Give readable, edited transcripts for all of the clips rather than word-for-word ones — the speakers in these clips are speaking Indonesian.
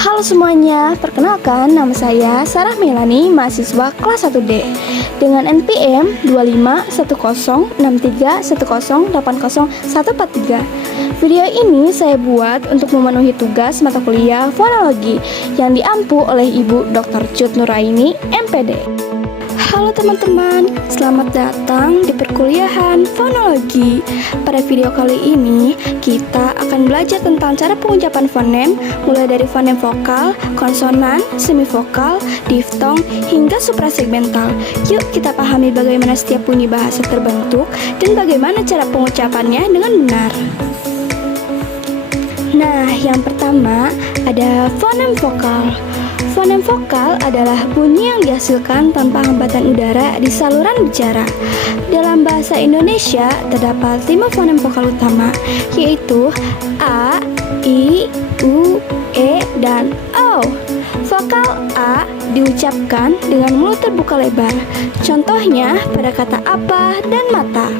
Halo semuanya, perkenalkan nama saya Sarah Melani, mahasiswa kelas 1D dengan NPM 251063108014. Video ini saya buat untuk memenuhi tugas mata kuliah fonologi yang diampu oleh Ibu Dr. Cut Nuraini, MPD. Halo teman-teman, selamat datang di perkuliahan fonologi. Pada video kali ini, kita akan belajar tentang cara pengucapan fonem, mulai dari fonem vokal, konsonan, semivokal, diftong, hingga suprasegmental. Yuk kita pahami bagaimana setiap bunyi bahasa terbentuk dan bagaimana cara pengucapannya dengan benar. Nah, yang pertama ada fonem vokal. Fonem vokal adalah bunyi yang dihasilkan tanpa hambatan udara di saluran bicara. Dalam bahasa Indonesia terdapat 5 fonem vokal utama, yaitu A, I, U, E, dan O. Vokal A diucapkan dengan mulut terbuka lebar, contohnya pada kata apa dan mata.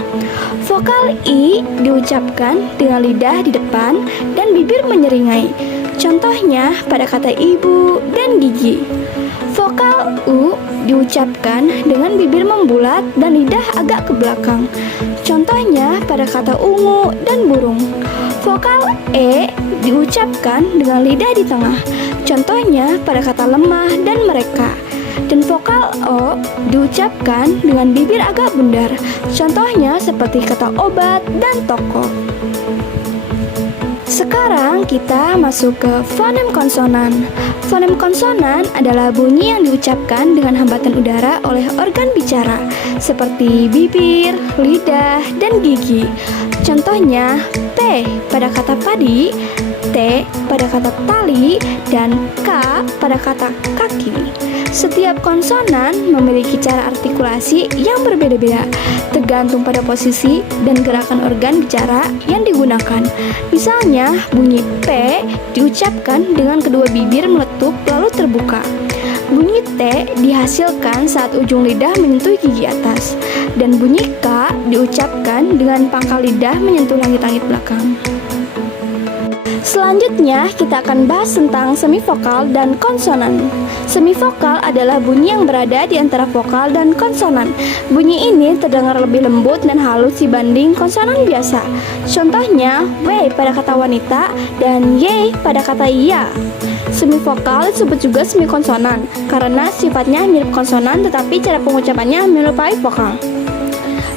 Vokal I diucapkan dengan lidah di depan dan bibir menyeringai, contohnya pada kata ibu dan gigi. Vokal U diucapkan dengan bibir membulat dan lidah agak ke belakang, contohnya pada kata ungu dan burung. Vokal E diucapkan dengan lidah di tengah, contohnya pada kata lemah dan mereka. Dan vokal O diucapkan dengan bibir agak bundar, contohnya seperti kata obat dan toko. Sekarang kita masuk ke fonem konsonan. Fonem konsonan adalah bunyi yang diucapkan dengan hambatan udara oleh organ bicara, seperti bibir, lidah, dan gigi. Contohnya P pada kata padi, T pada kata tali, dan K pada kata kaki. Setiap konsonan memiliki cara artikulasi yang berbeda-beda, tergantung pada posisi dan gerakan organ bicara yang digunakan. Misalnya, bunyi P diucapkan dengan kedua bibir meletup lalu terbuka. Bunyi T dihasilkan saat ujung lidah menyentuh gigi atas, dan bunyi K diucapkan dengan pangkal lidah menyentuh langit-langit belakang. Selanjutnya, kita akan bahas tentang semivokal dan konsonan. Semivokal adalah bunyi yang berada di antara vokal dan konsonan. Bunyi ini terdengar lebih lembut dan halus dibanding konsonan biasa. Contohnya, W pada kata wanita dan Y pada kata iya. Semivokal disebut juga semikonsonan karena sifatnya mirip konsonan tetapi cara pengucapannya menyerupai vokal.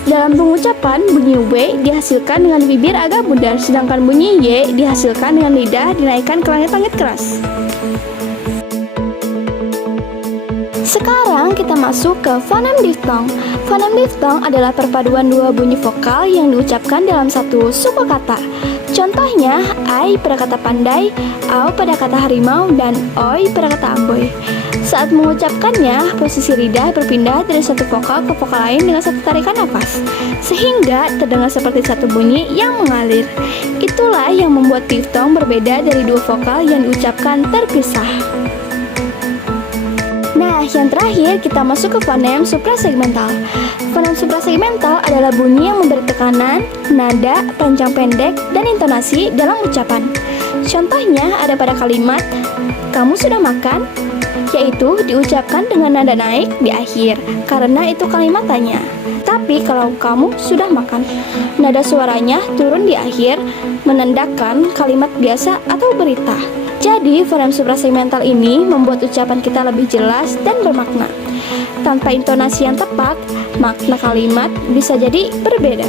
Dalam pengucapan, bunyi W dihasilkan dengan bibir agak bundar, sedangkan bunyi Y dihasilkan dengan lidah dinaikkan ke langit-langit keras. Sekarang kita masuk ke fonem diftong. Fonem diftong adalah perpaduan dua bunyi vokal yang diucapkan dalam satu suku kata. Contohnya, ai pada kata pandai, au pada kata harimau, dan oi pada kata amboy. Saat mengucapkannya, posisi lidah berpindah dari satu vokal ke vokal lain dengan satu tarikan nafas, sehingga terdengar seperti satu bunyi yang mengalir. Itulah yang membuat diftong berbeda dari dua vokal yang diucapkan terpisah. Nah, yang terakhir kita masuk ke fonem suprasegmental. Fonem suprasegmental adalah bunyi yang memberi tekanan, nada, panjang pendek, dan intonasi dalam ucapan. Contohnya ada pada kalimat, kamu sudah makan? Yaitu diucapkan dengan nada naik di akhir, karena itu kalimat tanya. Tapi kalau kamu sudah makan, nada suaranya turun di akhir, menandakan kalimat biasa atau berita. Jadi, fonem suprasegmental ini membuat ucapan kita lebih jelas dan bermakna. Tanpa intonasi yang tepat, makna kalimat bisa jadi berbeda.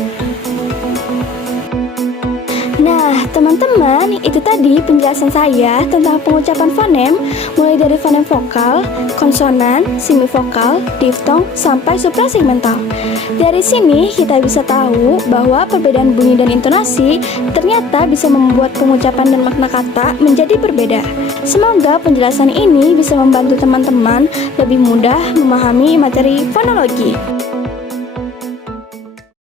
Nah, teman-teman, itu tadi penjelasan saya tentang pengucapan fonem, mulai dari fonem vokal, konsonan, semivokal, diftong, sampai suprasegmental. Dari sini kita bisa tahu bahwa perbedaan bunyi dan intonasi ternyata bisa membuat pengucapan dan makna kata menjadi berbeda. Semoga penjelasan ini bisa membantu teman-teman lebih mudah memahami materi fonologi.